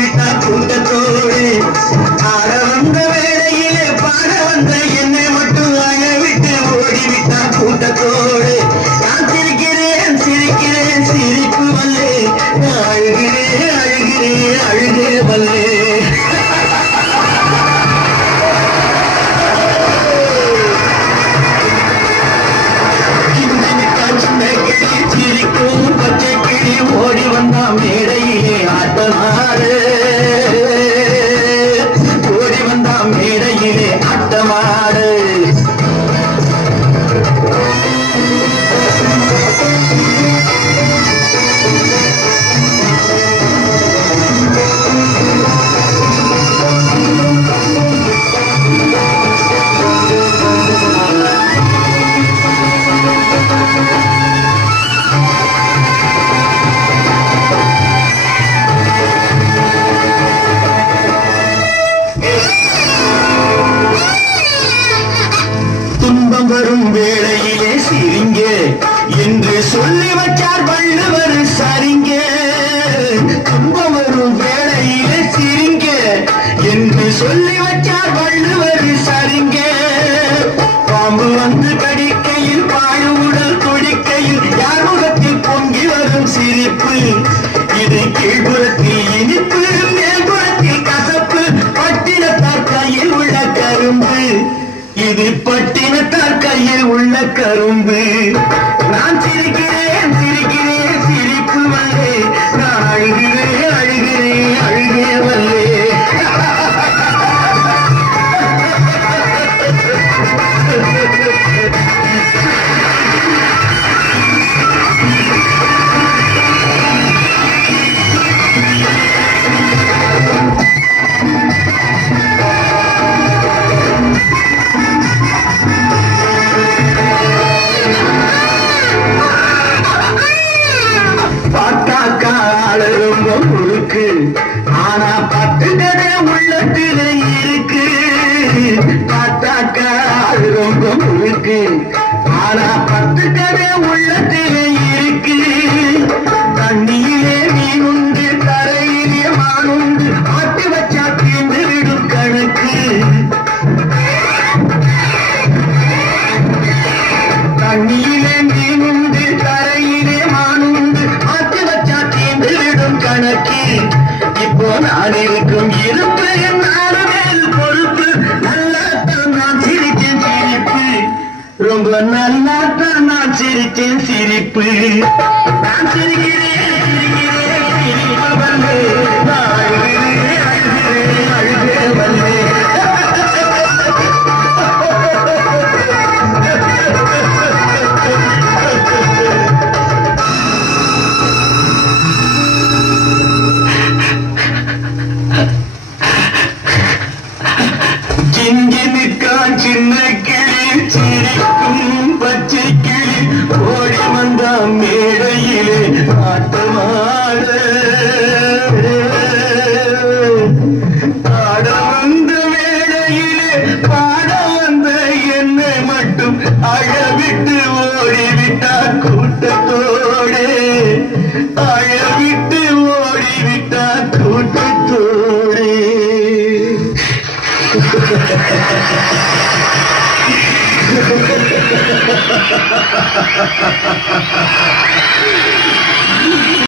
ஓடிவிட்டா கூட்டத்தோடு ஆட வந்த வேளையிலே பாட வந்த என்னை மட்டும் அழ விட்டு ஓடிவிட்டா கூட்டத்தோடு நான் சிரிக்கிறேன் சிரிக்கிறேன் சிரிப்பு வல்லே அழுகிறேன் அழுகிறேன் அழுகே வல்லே சிரிக்கும் பச்சை கிளி ஓடி வந்தா மேடையிலே ஆட்டமாடு ஓடி வந்தா மேடையிலே ஆட்டமாடு துன்பம் வரும் வேளையிலே சிரிங்க என்று சொல்லி வச்சார் வள்ளுவர் சரிங்க துன்பம் வரும் வேளையிலே சிரிங்க என்று சொல்லி வச்சார் வள்ளுவர் சரிங்க பாம்பு வந்து கடிக்கையில் பாழு உடல் துடிக்கையில் யார் முகத்தில் பொங்கி வரும் சிரிப்பு இது கீழ்புறத்தில் இனிப்பு மேல்புறத்தில் கசப்பு பட்டினத்தார் கையில் உள்ள கரும்பு இது பட்டினத்தார் கையில் உள்ள கரும்பு நான் சிரிக்கிறேன் சிரிக்கிறேன் சிரிப்பு வல்லே நான் அழுகிறேன் அழுகிறேன் அழுகே வல்லே ஆனா பட்டுக்கதே உள்ளத்திலே இருக்கு பார்த்தாக்கா அது ரொம்ப முழுக்கு ஆனா பட்டுக்கதே உள்ளத்திலே இருக்கு தண்ணியிலே மீன் உண்டு கரையிலே மான் உண்டு ஆட்டி வச்சா தீர்ந்து விடும் கணக்கு தண்ணியிலே மீன் உண்டு கரையிலே மான் உண்டு ஆட்டி வச்சா தீர்ந்து விடும் கணக்கு இப்போ நான் இருக்கும் இருப்பு என்னால மேல் பொறுப்பு நல்லாத்தான் நான் சிரிச்சேன் சிரிப்பு ரொம்ப நல்லாத்தான் நான் சிரிச்சேன் சிரிப்பு நான் சிரிக்கிறேன் சிரிக்கிறேன் சிரிப்பு வந்து அழுகிறேன் அழுகிறேன் அழுகே வந்து சின்ன கிளி சிரிக்கும் பச்சை கிளி ஓடி வந்த மேடையிலே ஆட்டமாட ஆட வந்த மேடையிலே பாட வந்த என்னை மட்டும் அழவிட்டு ஓடிவிட்டா கூட்டத்தோடு அழவிட்டு ஓடிவிட்டா கூட்டத்தோடு ha ha ha ha ha